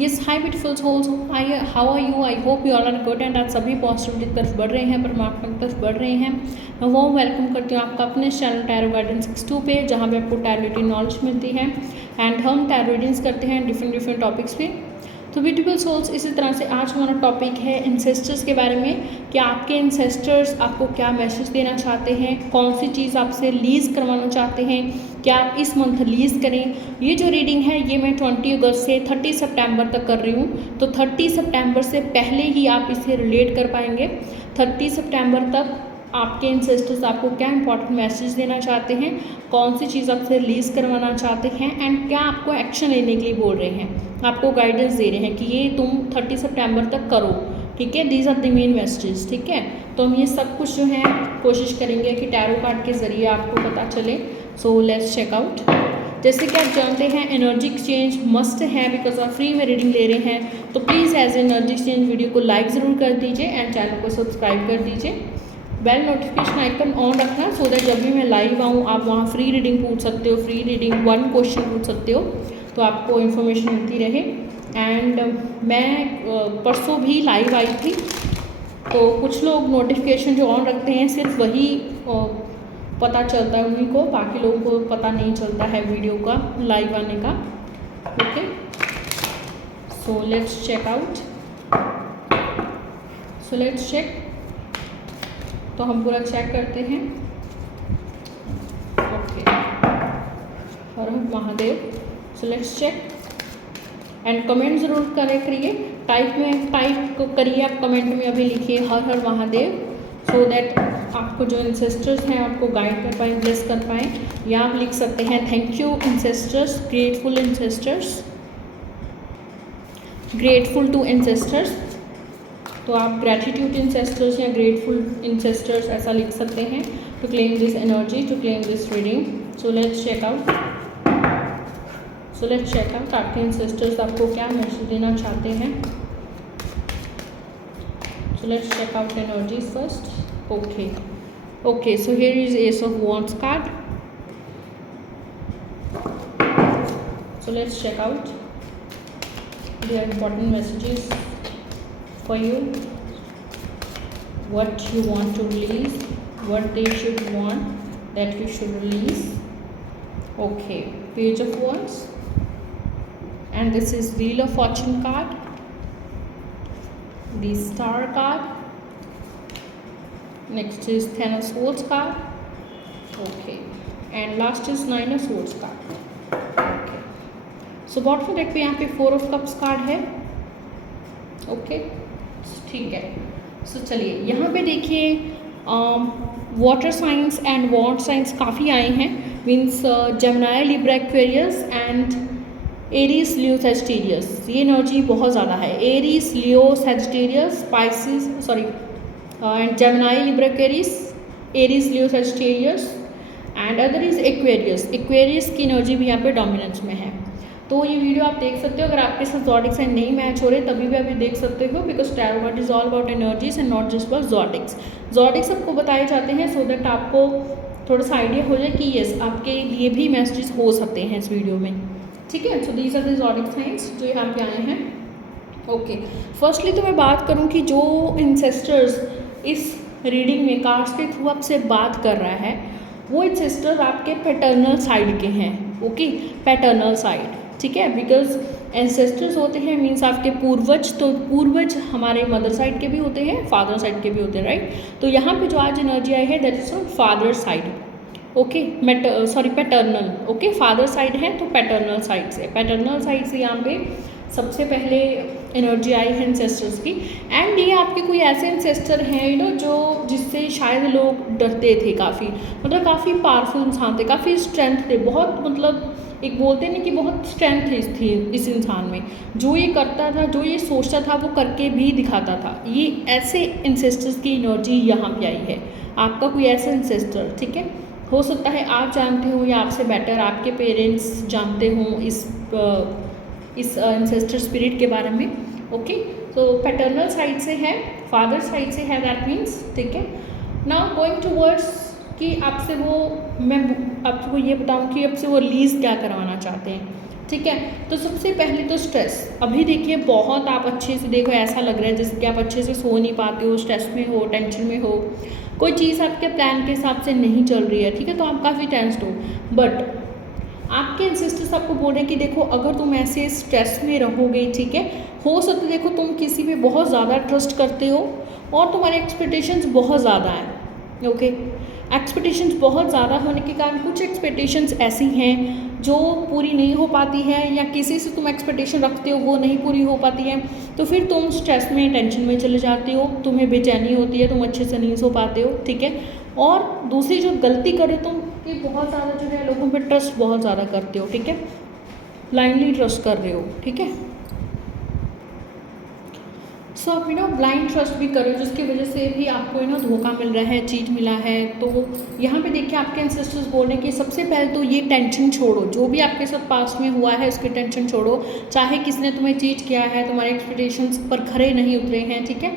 Yes hi beautiful souls, how are you? I hope you all are good and आप सभी positivity की तरफ बढ़ रहे हैं, परमात्मा की तरफ बढ़ रहे हैं। मैं वो वेलकम करती हूँ आपका अपने चैनल टैरो गाइडेंस 62 पे, जहाँ पे आपको टैरो रीडिंग नॉलेज मिलती है एंड हम टैरो रीडिंग्स करते हैं डिफरेंट टॉपिक्स पे। तो ब्यूटीफुल सोल्स, इसी तरह से आज हमारा टॉपिक है इंसेस्टर्स के बारे में कि आपके इंसेस्टर्स आपको क्या मैसेज देना चाहते हैं, कौन सी चीज़ आपसे लीज़ करवाना चाहते हैं, क्या आप इस मंथ लीज़ करें। ये जो रीडिंग है ये मैं 20 अगस्त से 30 सितंबर तक कर रही हूँ, तो 30 सितंबर से पहले ही आप इसे रिलेट कर पाएंगे। 30 सितंबर तक आपके इंसेस्टर्स आपको क्या इंपॉर्टेंट मैसेज देना चाहते हैं, कौन सी चीज़ आपसे लीज़ करवाना चाहते हैं एंड क्या आपको एक्शन लेने के लिए बोल रहे हैं, आपको गाइडेंस दे रहे हैं कि ये तुम 30 सितंबर तक करो। ठीक है, these are the main messages. ठीक है, तो हम ये सब कुछ जो है कोशिश करेंगे कि टैरो कार्ड के ज़रिए आपको पता चले। So let's check out. जैसे कि आप जानते हैं एनर्जी एक्सचेंज मस्ट है, बिकॉज आप फ्री में रीडिंग ले रहे हैं, तो please as energy exchange video को लाइक ज़रूर कर दीजिए एंड चैनल को सब्सक्राइब कर दीजिए। बेल नोटिफिकेशन आइकन ऑन रखना सो दैट जब भी मैं लाइव आऊँ आप वहाँ फ्री रीडिंग पूछ सकते हो, फ्री रीडिंग 1 क्वेश्चन पूछ सकते हो, तो आपको इन्फॉर्मेशन मिलती रहे। एंड मैं परसों भी लाइव आई थी, तो कुछ लोग नोटिफिकेशन जो ऑन रखते हैं सिर्फ वही पता चलता है उन्हीं को, बाकी लोगों को पता नहीं चलता है वीडियो का लाइव आने का। Okay, so let's check out. So let's check, तो हम पूरा चेक करते हैं। ओके, हर हर महादेव। So let's check and comment ज़रूर करिए, टाइप करिए आप कमेंट में, अभी लिखिए हर हर महादेव, सो दैट आपको जो इंसेस्टर्स हैं आपको गाइड कर पाएँ, ब्लेस कर पाएँ। या आप लिख सकते हैं thank you ancestors, grateful ancestors, grateful to ancestors. तो आप ग्रैटिट्यूड इंसेस्टर्स या ग्रेटफुल इंसेस्टर्स ऐसा लिख सकते हैं to claim this energy, to claim this reading. So let's check out. So let's check out आपके इंसेस्टर्स आपको क्या मैसेज देना चाहते हैं। So let's check out energies first. Okay, so here is ace of wands card. So let's check out their important messages for you, what you want to release, what they should want that you should release. Okay, page of wands, and this is wheel of fortune card, the star card, next is ten of swords card. Okay, and last is nine of swords card. So bottom deck पे यहाँ पे 4 of cups card है। Okay, ठीक है। So चलिए यहाँ पे देखिए water signs and wand signs काफ़ी आए हैं, means Gemini, Libra, Aquarius and Aries, Leo, Sagittarius. ये एनर्जी बहुत ज़्यादा है। Aries, Leo, Sagittarius, Pisces, sorry and Gemini, Libra, Aquarius, Aries, Leo, Sagittarius and other is Aquarius. Aquarius की energy भी यहाँ पे डोमिनेंस में है। तो ये वीडियो आप देख सकते हो, अगर आपके साथ ज़ोडिक साइन नहीं मैच हो रहे तभी भी अभी देख सकते हो, because tarot card is all about energies and not just about zodiacs. Zodiacs आपको बताए जाते हैं सो दैट आपको थोड़ा सा आइडिया हो जाए कि यस आपके लिए भी मैसेजेस हो सकते हैं इस वीडियो में। ठीक है, so these are the zodiac signs जो यहाँ पे आए हैं। ओके, फर्स्टली तो मैं बात करूँ कि जो इंसेस्टर्स इस रीडिंग में कार्ड्स के थ्रू आपसे बात कर रहा है वो इंसेस्टर आपके पैटर्नल साइड के हैं। ओके, पैटर्नल साइड, ठीक है, बिकॉज एंसेस्टर्स होते हैं मीन्स आपके पूर्वज, तो पूर्वज हमारे मदर साइड के भी होते हैं, फादर साइड के भी होते हैं, राइट। तो यहाँ पे जो आज एनर्जी आई है that is on father side. Okay, paternal. Okay, father side है तो पैटर्नल साइड से यहाँ पे सबसे पहले एनर्जी आई है इंसेस्टर्स की। एंड ये आपके कोई ऐसे इंसेस्टर हैं यू नो जो जिससे शायद लोग डरते थे काफ़ी, मतलब काफ़ी पावरफुल इंसान थे, काफ़ी स्ट्रेंथ थे, बहुत मतलब एक बोलते हैं ना कि बहुत स्ट्रेंथ थी इस इंसान में, जो ये करता था, जो ये सोचता था वो करके भी दिखाता था। ये ऐसे इंसेस्टर्स की एनर्जी यहाँ पे आई है। आपका कोई ऐसा इंसेस्टर, ठीक है, हो सकता है आप जानते हो या आपसे बेटर आपके पेरेंट्स जानते हो इस इंसेस्टर स्पिरिट के बारे में। ओके, तो पैटर्नल साइड से है, फादर साइड से है, दैट मीन्स, ठीक है। नाउ गोइंग टूवर्ड्स कि आपसे वो, मैं आपको ये बताऊं कि आपसे वो लीज़ क्या करवाना चाहते हैं। ठीक है। तो सबसे पहले तो स्ट्रेस, अभी देखिए बहुत आप अच्छे से देखो, ऐसा लग रहा है जैसे कि आप अच्छे से सो नहीं पाते हो, स्ट्रेस में हो, टेंशन में हो, कोई चीज़ आपके प्लान के हिसाब से नहीं चल रही है, ठीक है, तो आप काफ़ी टेंस्ड हो। बट आपके एंसेस्टर्स आपको बोल रहे हैं कि देखो अगर तुम ऐसे स्ट्रेस में रहोगे, ठीक है, हो सकता है देखो तुम किसी पे बहुत ज़्यादा ट्रस्ट करते हो और तुम्हारे एक्सपेक्टेशंस बहुत ज़्यादा हैं, ओके। एक्सपेक्टेशंस बहुत ज़्यादा होने के कारण कुछ एक्सपेक्टेशंस ऐसी हैं जो पूरी नहीं हो पाती है, या किसी से तुम एक्सपेक्टेशन रखते हो वो नहीं पूरी हो पाती है, तो फिर तुम स्ट्रेस में, टेंशन में चले जाते हो, तुम्हें बेचैनी होती है, तुम अच्छे से नहीं सो पाते हो, ठीक है। और दूसरी जो गलती करे तुम कि बहुत ज़्यादा जो है लोगों पे ट्रस्ट बहुत ज़्यादा करते हो, ठीक है, ब्लाइंडली ट्रस्ट कर रहे हो, ठीक है। सो आप ब्लाइंड ट्रस्ट भी करो, जिसकी वजह से भी आपको धोखा मिल रहा है, चीज़ मिला है। तो यहाँ पे देखिए आपके एंसेस्टर्स बोल रहे हैं कि सबसे पहले तो ये टेंशन छोड़ो, जो भी आपके साथ पास्ट में हुआ है उसकी टेंशन छोड़ो, चाहे किसने तुम्हें चीट किया है, तुम्हारे एक्सपेक्टेशंस पर खरे नहीं उतरे हैं, ठीक है।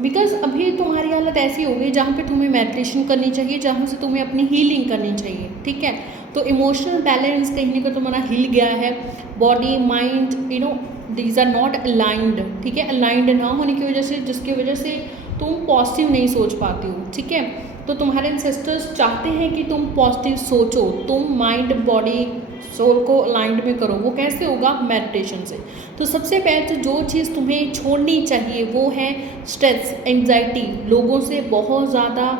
बिकॉज अभी तुम्हारी हालत ऐसी हो गई जहाँ पे तुम्हें मेडिटेशन करनी चाहिए, जहाँ से तुम्हें अपनी हीलिंग करनी चाहिए, ठीक है। तो इमोशनल बैलेंस कहीं ना कहीं तुम्हारा हिल गया है, body mind these are not aligned, ठीक है, अलाइंड ना होने की वजह से, जिसकी वजह से तुम पॉजिटिव नहीं सोच पाती हो, ठीक है। तो तुम्हारे एंसेस्टर्स चाहते हैं कि तुम पॉजिटिव सोचो, तुम माइंड बॉडी सोल को अलाइंड में करो। वो कैसे होगा? मेडिटेशन से। तो सबसे पहले तो जो चीज़ तुम्हें छोड़नी चाहिए वो है स्ट्रेस, एंजाइटी, लोगों से बहुत ज़्यादा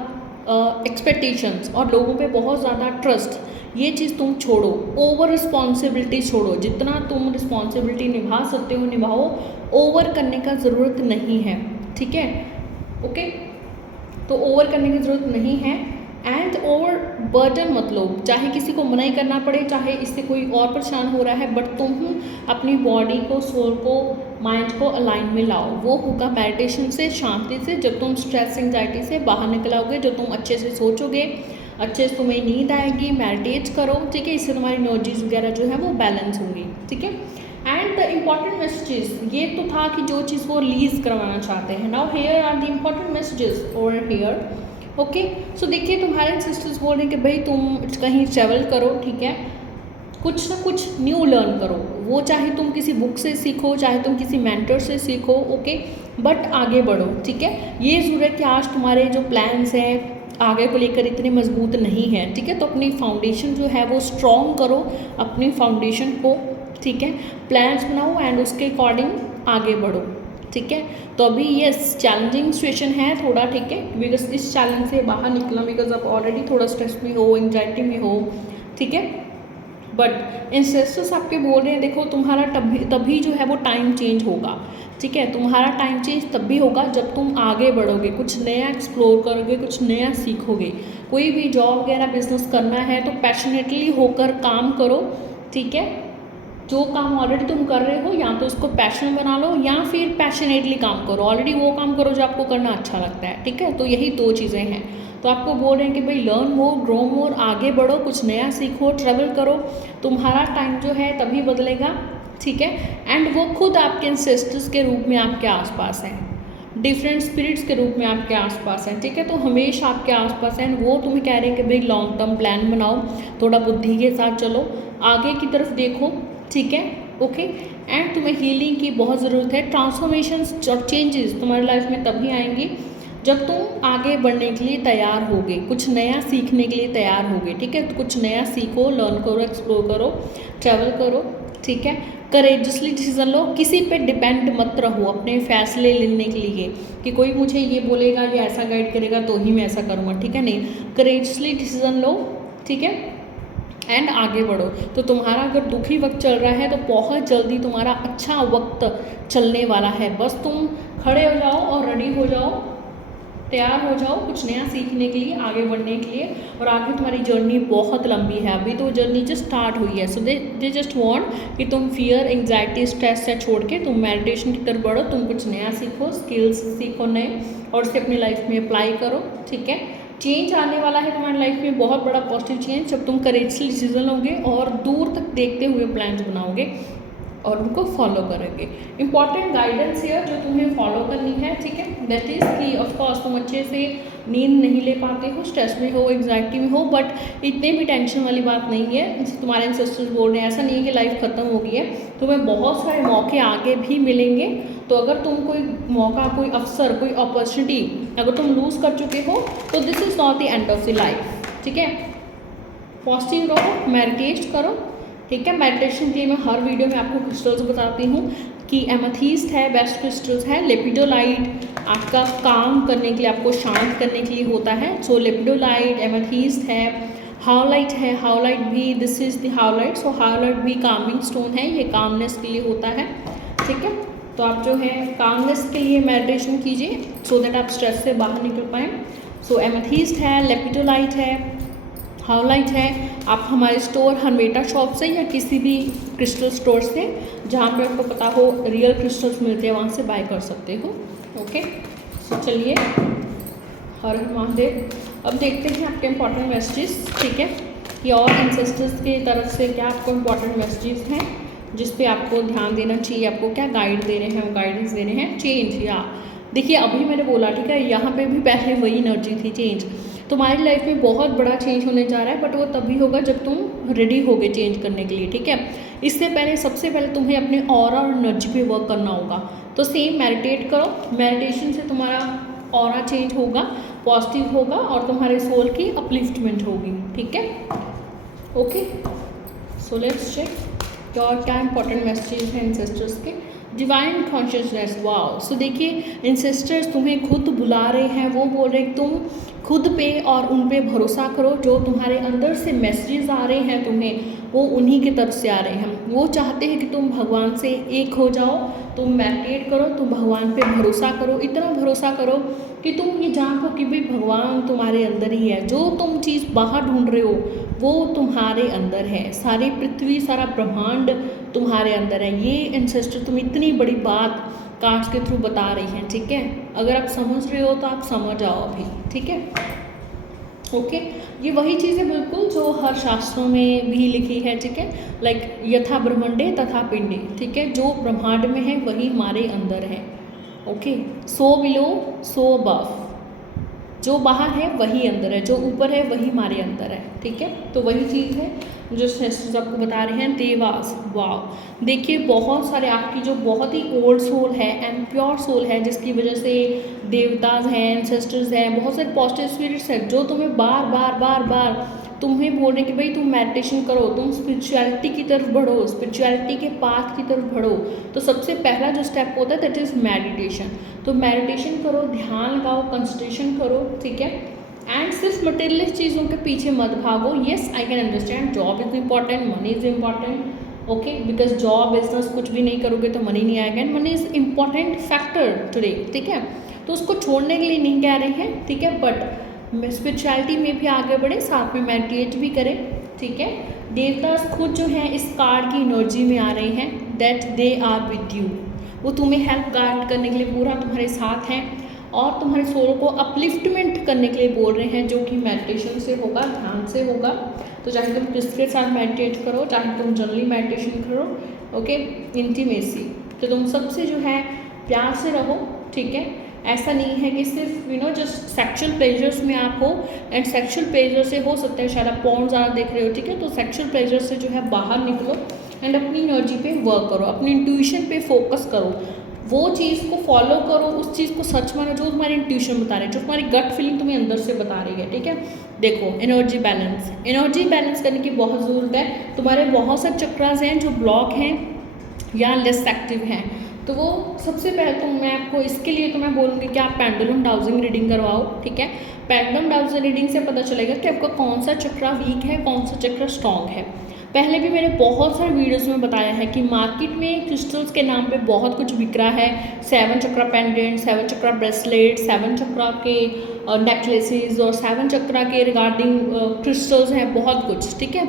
एक्सपेक्टेशंस और लोगों पे बहुत ज़्यादा ट्रस्ट, ये चीज़ तुम छोड़ो। ओवर रिस्पॉन्सिबिलिटी छोड़ो, जितना तुम रिस्पॉन्सिबिलिटी निभा सकते हो निभाओ, ओवर करने का ज़रूरत नहीं है, ठीक है, ओके। तो ओवर करने की ज़रूरत नहीं है। एंड ओवर बर्डन मत लो, चाहे किसी को मना ही करना पड़े, चाहे इससे कोई और परेशान हो रहा है, बट तुम अपनी बॉडी को, सोल को, माइंड को अलाइन में लाओ। वो होगा मेडिटेशन से, शांति से, जब तुम स्ट्रेस एंजाइटी से बाहर निकल आओगे, जब तुम अच्छे से सोचोगे, अच्छे से तुम्हें नींद आएगी, मेडिटेट करो, ठीक है, इससे तुम्हारी एनर्जीज वगैरह जो है वो बैलेंस होंगी, ठीक है। एंड द इम्पॉर्टेंट मैसेजेस, ये तो था कि जो चीज़ वो रिलीज करवाना चाहते हैं। Now here are the important messages over here, okay. So देखिए तुम्हारे सिस्टर्स बोल रहे हैं कि भाई तुम कहीं ट्रैवल करो, ठीक है, कुछ ना कुछ न्यू लर्न करो, वो चाहे तुम किसी बुक से सीखो, चाहे तुम किसी मेंटर से सीखो, ओके, बट आगे बढ़ो, ठीक है। ये ज़रूर है कि आज तुम्हारे जो प्लान्स हैं आगे को लेकर इतने मजबूत नहीं है, ठीक है, तो अपनी फाउंडेशन जो है वो स्ट्रॉन्ग करो, अपनी फाउंडेशन को, ठीक है, प्लान्स बनाओ एंड उसके अकॉर्डिंग आगे बढ़ो, ठीक है। तो अभी ये चैलेंजिंग सिचुएशन है थोड़ा, ठीक है, बिकॉज इस चैलेंज से बाहर निकलना, बिकॉज आप ऑलरेडी थोड़ा स्ट्रेस में हो, एंजाइटी में हो, ठीक है। बट इंसेस्टर्स आपके बोल रहे हैं देखो तुम्हारा तभी जो है वो टाइम चेंज होगा, ठीक है, तुम्हारा टाइम चेंज तब भी होगा जब तुम आगे बढ़ोगे, कुछ नया एक्सप्लोर करोगे, कुछ नया सीखोगे। कोई भी जॉब वगैरह बिजनेस करना है तो पैशनेटली होकर काम करो, ठीक है। जो काम ऑलरेडी तुम कर रहे हो या तो उसको पैशन बना लो या फिर पैशनेटली काम करो, ऑलरेडी वो काम करो जो आपको करना अच्छा लगता है, ठीक है। तो यही दो चीज़ें हैं। तो आपको बोल रहे हैं कि भाई लर्न मोर, ग्रो मोर, आगे बढ़ो, कुछ नया सीखो, ट्रैवल करो, तुम्हारा टाइम जो है तभी बदलेगा, ठीक है। एंड वो खुद आपके एंसेस्टर्स के रूप में आपके आसपास हैं, डिफरेंट स्पिरिट्स के रूप में आपके आसपास हैं, ठीक है, तो हमेशा आपके आसपास हैं। वो तुम्हें कह रहे हैं कि भाई लॉन्ग टर्म प्लान बनाओ, थोड़ा बुद्धि के साथ चलो, आगे की तरफ देखो, ठीक है, ओके। एंड तुम्हें हीलिंग की बहुत ज़रूरत है। ट्रांसफॉर्मेशंस और चेंजेस तुम्हारी लाइफ में तभी आएंगी जब तुम आगे बढ़ने के लिए तैयार होगे, कुछ नया सीखने के लिए तैयार होगे, ठीक है। तो कुछ नया सीखो, लर्न करो, एक्सप्लोर करो, ट्रैवल करो, ठीक है। करेजसली डिसीजन लो, किसी पे डिपेंड मत रहो अपने फैसले लेने के लिए कि कोई मुझे ये बोलेगा या ऐसा गाइड करेगा तो ही मैं ऐसा करूँगा, ठीक है, नहीं, करेजसली डिसीजन लो, ठीक है, एंड आगे बढ़ो। तो तुम्हारा अगर दुखी वक्त चल रहा है तो बहुत जल्दी तुम्हारा अच्छा वक्त चलने वाला है, बस तुम खड़े हो जाओ और रेडी हो जाओ, तैयार हो जाओ कुछ नया सीखने के लिए, आगे बढ़ने के लिए। और आगे तुम्हारी जर्नी बहुत लंबी है, अभी तो जर्नी जस्ट स्टार्ट हुई है। सो दे जस्ट वांट कि तुम फियर, एंग्जाइटी, स्ट्रेस से छोड़ के तुम मेडिटेशन की तरफ बढ़ो, तुम कुछ नया सीखो, स्किल्स सीखो नए, और उसे अपनी लाइफ में अप्लाई करो, ठीक है। चेंज आने वाला है तुम्हारी लाइफ में, बहुत बड़ा पॉजिटिव चेंज, जब तुम करेजली डिसीजन लोगे और दूर तक देखते हुए प्लान्स बनाओगे, और उनको फॉलो करेंगे। इंपॉर्टेंट गाइडेंस है जो तुम्हें फॉलो करनी है, ठीक है। दैट इज़ कि ऑफकोर्स तुम अच्छे से नींद नहीं ले पाते हो, स्ट्रेस में हो, एग्जाइटी में हो, बट इतने भी टेंशन वाली बात नहीं है। तुम्हारे एंसेस्टर्स बोल रहे हैं ऐसा नहीं है कि लाइफ ख़त्म हो गई है, तुम्हें बहुत सारे मौके आगे भी मिलेंगे। तो अगर तुम कोई मौका, कोई अवसर, कोई अपॉर्चुनिटी अगर तुम लूज़ कर चुके हो तो this is not the end of the life, ठीक है। पॉजिटिव रहो, मेडिटेट करो, ठीक है। मेडिटेशन के लिए मैं हर वीडियो में आपको क्रिस्टल्स बताती हूँ कि एमेथिस्ट है, बेस्ट क्रिस्टल्स है। लेपिडोलाइट आपका काम करने के लिए, आपको शांत करने के लिए होता है। सो लेपिडोलाइट, एमेथिस्ट है, हाउलाइट है। हाउलाइट भी, this is the howlite. So howlite भी कामिंग स्टोन है, ये कामनेस के लिए होता है, ठीक है। तो आप जो है कामनेस के लिए मेडिटेशन कीजिए सो दैट आप स्ट्रेस से बाहर निकल पाएँ। सो एमेथिस्ट है, लेपिडोलाइट है, हाउलाइट है। आप हमारे स्टोर हरमेटा शॉप से या किसी भी क्रिस्टल स्टोर से जहाँ पे आपको पता हो रियल क्रिस्टल्स मिलते हैं वहाँ से बाय कर सकते हो, ओके। सो चलिए, हर हर महादेव। अब देखते हैं आपके इंपॉर्टेंट मैसेजेस, ठीक है, कि और एंसेस्टर्स की तरफ से क्या आपको इंपॉर्टेंट मैसेजेस हैं जिस पे आपको ध्यान देना चाहिए, आपको क्या गाइड दे रहे हैं, गाइडेंस दे रहे हैं। चेंज, या देखिए अभी मैंने बोला, ठीक है, यहाँ पे भी पहले वही एनर्जी थी, चेंज। तुम्हारी लाइफ में बहुत बड़ा चेंज होने जा रहा है, बट वो तभी होगा जब तुम रेडी होगे चेंज करने के लिए, ठीक है। इससे पहले, सबसे पहले तुम्हें अपने ऑरा और एनर्जी पे वर्क करना होगा। तो सेम मेडिटेट करो, मेडिटेशन से तुम्हारा ऑरा चेंज होगा, पॉजिटिव होगा और तुम्हारे सोल की अपलिफ्टमेंट होगी, ठीक है, ओके। सो लेट्स चेक और क्या इंपॉर्टेंट मैसेजेस हैं एंसेस्टर्स के। Divine consciousness, wow. सो देखिए एंसेस्टर्स तुम्हें खुद बुला रहे हैं, वो बोल रहे तुम खुद पे और उन पे भरोसा करो। जो तुम्हारे अंदर से मैसेजेस आ रहे हैं तुम्हें, वो उन्हीं की तरफ से आ रहे हैं। वो चाहते हैं कि तुम भगवान से एक हो जाओ, तुम मेडिटेट करो, तुम भगवान पे भरोसा करो, इतना भरोसा करो कि तुम ये जान पाओ कि भाई भगवान तुम्हारे अंदर ही है। जो तुम चीज़ बाहर ढूंढ रहे हो वो तुम्हारे अंदर है। सारी पृथ्वी, सारा ब्रह्मांड तुम्हारे अंदर है। ये एंसेस्टर तुम इतनी बड़ी बात कार्ड्स के थ्रू बता रही हैं, ठीक है। अगर आप समझ रहे हो तो आप समझ जाओ अभी, ठीक है, ओके। ये वही चीज़ है बिल्कुल जो हर शास्त्रों में भी लिखी है, ठीक है। लाइक यथा ब्रह्मंडे तथा पिंडे, ठीक है। जो ब्रह्मांड में है वही हमारे अंदर है, okay. So below so above, जो बाहर है वही अंदर है, जो ऊपर है वही हमारे अंदर है, ठीक है। तो वही चीज़ है जो शास्त्र आपको बता रहे हैं। देवास, वाव। देखिए बहुत सारे आपकी जो बहुत ही ओल्ड सोल है एंड प्योर सोल है, जिसकी वजह से देवताज हैं, एंसेस्टर्स हैं, बहुत सारे पॉजिटिव स्पिरिट्स हैं जो तुम्हें बार बार बार बार तुम्हें बोल रहे कि भाई तुम मेडिटेशन करो, तुम स्पिरिचुअलिटी की तरफ बढ़ो, स्पिरिचुअलिटी के पाथ की तरफ बढ़ो। तो सबसे पहला जो स्टेप होता है दैट इज़ मेडिटेशन। तो मेडिटेशन करो, ध्यान लगाओ, कंसंट्रेशन करो, ठीक है। एंड सिर्फ मटेरियलिस्ट चीज़ों के पीछे मत भागो। Yes I can understand job is important, money is important, okay, because job business कुछ भी नहीं करोगे तो मनी नहीं आएगा, and money is important factor today, ठीक है। तो उसको छोड़ने के लिए नहीं कह रहे हैं, ठीक है, बट स्पिरिचुअलिटी में भी आगे बढ़े, साथ में मेडिटेट भी करें, ठीक है। देवतास खुद जो हैं इस कार्ड की एनर्जी में आ रहे हैं, that they are with you. वो तुम्हें हेल्प गाइड करने के लिए पूरा तुम्हारे साथ हैं और तुम्हारे सोल को अपलिफ्टमेंट करने के लिए बोल रहे हैं, जो कि मेडिटेशन से होगा, ध्यान से होगा। तो चाहे तुम किसके साथ मेडिटेट करो, चाहे तुम जनरली मेडिटेशन करो, ओके, इंटीमेसी। तो तुम सबसे जो है प्यार से रहो, ठीक है। ऐसा नहीं है कि सिर्फ जस्ट सेक्सुअल प्लेजर्स में आप हो, एंड सेक्सुअल प्लेजर से हो सकता है शायद आप पॉर्न ज़्यादा देख रहे हो, ठीक है। तो सेक्सुअल प्लेजर से जो है बाहर निकलो एंड अपनी एनर्जी पे वर्क करो, अपनी इंट्यूशन पे फोकस करो, वो चीज़ को फॉलो करो, उस चीज़ को सच मानो जो तुम्हारी इंट्यूशन बता रही है, जो तुम्हारी गट फीलिंग तुम्हें अंदर से बता रही है, ठीक है। देखो एनर्जी बैलेंस करने की बहुत ज़रूरत है। तुम्हारे बहुत सारे चक्रास हैं जो ब्लॉक हैं या लेस एक्टिव हैं, तो वो सबसे पहले तो मैं आपको इसके लिए तो मैं बोलूँगी कि आप पेंडुलम डाउजिंग रीडिंग करवाओ, ठीक है। पेंडुलम डाउजिंग रीडिंग से पता चलेगा कि आपका कौन सा चक्रा वीक है, कौन सा चक्रा स्ट्रॉन्ग है। पहले भी मैंने बहुत सारे वीडियोस में बताया है कि मार्केट में क्रिस्टल्स के नाम पे बहुत कुछ बिक रहा है। 7 चक्रा पेंडेंट, 7 चक्रा ब्रेसलेट, 7 चक्रा के नेकलेसेस और 7 चक्रा के रिगार्डिंग क्रिस्टल्स हैं, बहुत कुछ, ठीक है।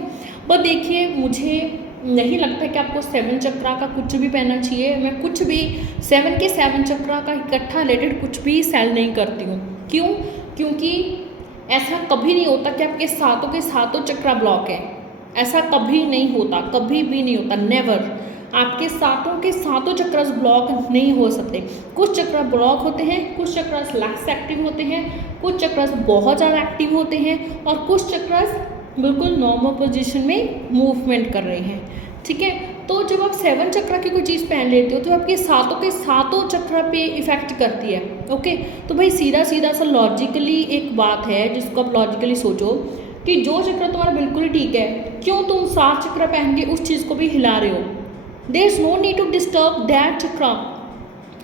बट देखिए मुझे नहीं लगता कि आपको 7 चक्रा का कुछ भी पहनना चाहिए। मैं कुछ भी 7 के 7 चक्रा का इकट्ठा रिलेटेड कुछ भी सेल नहीं करती हूँ। क्यों? क्योंकि ऐसा कभी नहीं होता कि आपके सातों के सातों चक्रा ब्लॉक है, ऐसा कभी नहीं होता, कभी भी नहीं होता, नेवर। आपके सातों के सातों चक्रस ब्लॉक नहीं हो सकते। कुछ चक्र ब्लॉक होते हैं, कुछ चक्रस लैक्स एक्टिव होते हैं, कुछ चक्रस बहुत ज़्यादा एक्टिव होते हैं और कुछ चक्रस बिल्कुल नॉर्मल पोजीशन में मूवमेंट कर रहे हैं। ठीक है, तो जब आप 7 चक्र की कोई चीज़ पहन लेते हो तो आपके सातों के सातों चक्र पे इफेक्ट करती है। ओके, तो भाई सीधा सीधा सा लॉजिकली एक बात है जिसको आप लॉजिकली सोचो कि जो चक्र तुम्हारा बिल्कुल ठीक है, क्यों तुम 7 चक्र पहन के उस चीज़ को भी हिला रहे हो? There is no need to disturb that chakra.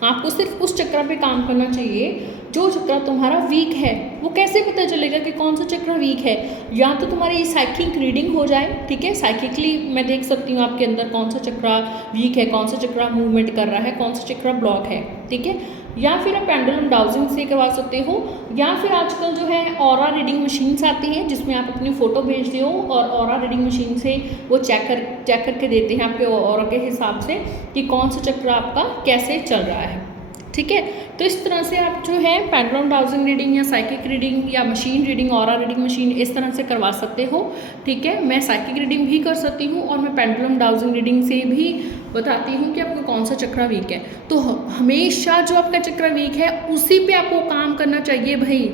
आपको सिर्फ उस चक्र पे काम करना चाहिए जो चक्र तुम्हारा वीक है। वो कैसे पता चलेगा कि कौन सा चक्र वीक है? या तो तुम्हारी साइकिक रीडिंग हो जाए, ठीक है, साइकिकली मैं देख सकती हूँ आपके अंदर कौन सा चक्र वीक है, कौन सा चक्र मूवमेंट कर रहा है, कौन सा चक्र ब्लॉक है, ठीक है। या फिर आप पेंडुलम डाउजिंग से करवा सकते हो, या फिर आजकल जो है ऑरा रीडिंग मशीन्स आती हैं जिसमें आप अपनी फ़ोटो भेजते हो और ऑरा रीडिंग मशीन से वो चेक करके देते हैं आपके ऑरा के हिसाब से कि कौन सा चक्र आपका कैसे चल रहा है। ठीक है, तो इस तरह से आप जो है पेंडुलम डाउजिंग रीडिंग या साइकिक रीडिंग या machine reading, aura reading machine, इस तरह से करवा सकते हो। ठीक है, मैं साइकिक रीडिंग भी कर सकती हूँ और मैं पेंडुलम डाउजिंग रीडिंग से भी बताती हूँ कि आपको कौन सा चक्र वीक है। तो हमेशा जो आपका चक्र वीक है उसी पे आपको काम करना चाहिए भाई।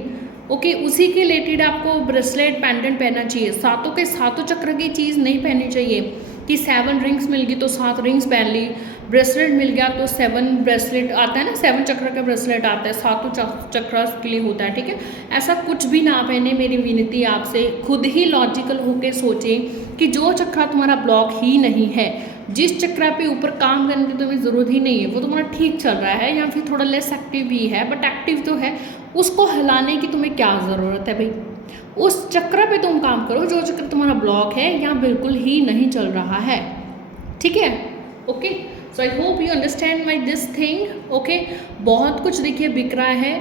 ओके, उसी के रिलेटेड आपको ब्रेसलेट पेंडेंट पहनना चाहिए। सातों के सातों चक्र की चीज़ नहीं पहननी चाहिए कि 7 रिंग्स मिल गई तो 7 रिंग्स पहन ली, ब्रेसलेट मिल गया तो 7 ब्रेसलेट आता है ना, 7 चक्र का ब्रेसलेट आता है, सातों चक्र के लिए होता है। ठीक है, ऐसा कुछ भी ना पहने। मेरी विनती आपसे खुद ही लॉजिकल होकर सोचें कि जो चक्र तुम्हारा ब्लॉक ही नहीं है, जिस चक्र पे ऊपर काम करने की तुम्हें ज़रूरत ही नहीं है, वो तुम्हारा ठीक चल रहा है या फिर थोड़ा लेस एक्टिव भी है बट एक्टिव तो है, उसको हिलाने की तुम्हें क्या ज़रूरत है भाई? उस चक्र पे तुम काम करो जो चक्र तुम्हारा ब्लॉक है या बिल्कुल ही नहीं चल रहा है। ठीक है, okay, so I hope you understand my this thing. Okay, बहुत कुछ देखिए बिक रहा है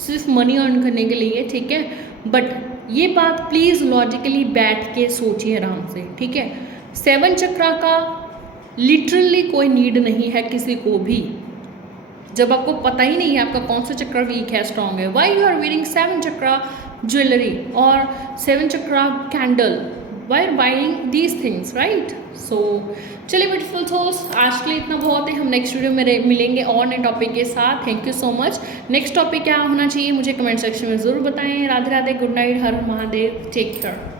सिर्फ मनी अर्न करने के लिए, ठीक है, बट ये बात प्लीज़ लॉजिकली बैठ के सोचिए आराम से। ठीक है, 7 चक्र का लिटरली कोई नीड नहीं है किसी को भी। जब आपको पता ही नहीं है आपका कौन सा चक्र वीक है स्ट्रॉन्ग है, वाई यू आर वेयरिंग 7 चक्र ज्वेलरी और 7 chakra candle, why are buying these things, right? So चलिए ब्यूटीफुल सोल्स, आज के लिए इतना बहुत है। हम नेक्स्ट वीडियो में मिलेंगे और नए टॉपिक के साथ। Thank you so much. Next topic क्या होना चाहिए मुझे कमेंट सेक्शन में ज़रूर बताएं। राधे राधे, गुड नाइट, हर हर महादेव, टेक केयर।